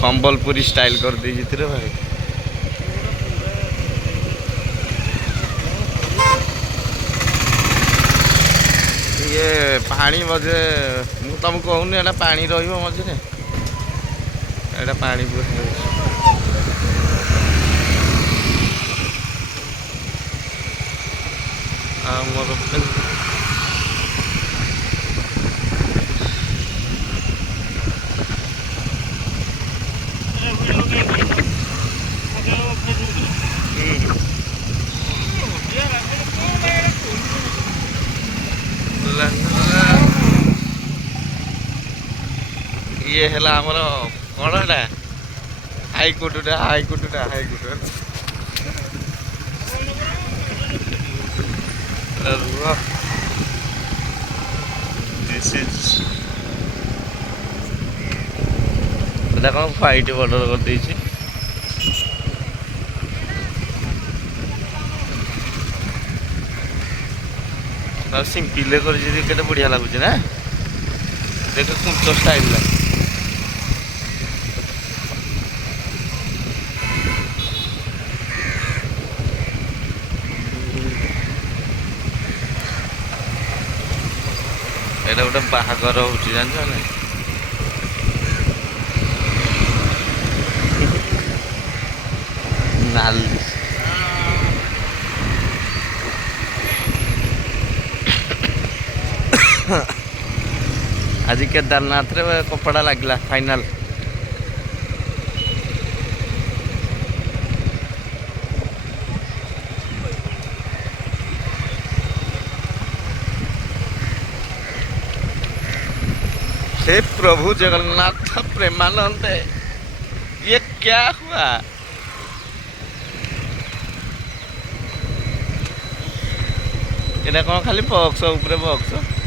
Sambalpuri style कर दी रे भाई। ये पानी मझे मु तुमको कहूनी एटा पानी रहिबो मझे एटा पानी पूरा मोर ये है आमर कौन है हाईकोर्टा हाईकोर्टा हाईकोर्ट दिस इज कौन फाइट बॉर्डर कर दी सिंपल कर बढ़िया लगुच ना देख कुंच स्टाइल एटा गोटे बाहागर हो जान नाली आज केदारनाथ रे कपड़ा लगला फाइनल हे प्रभु जगन्नाथ प्रेमानंद ये क्या हुआ ये कौन खाली बक्स ऊपर बक्स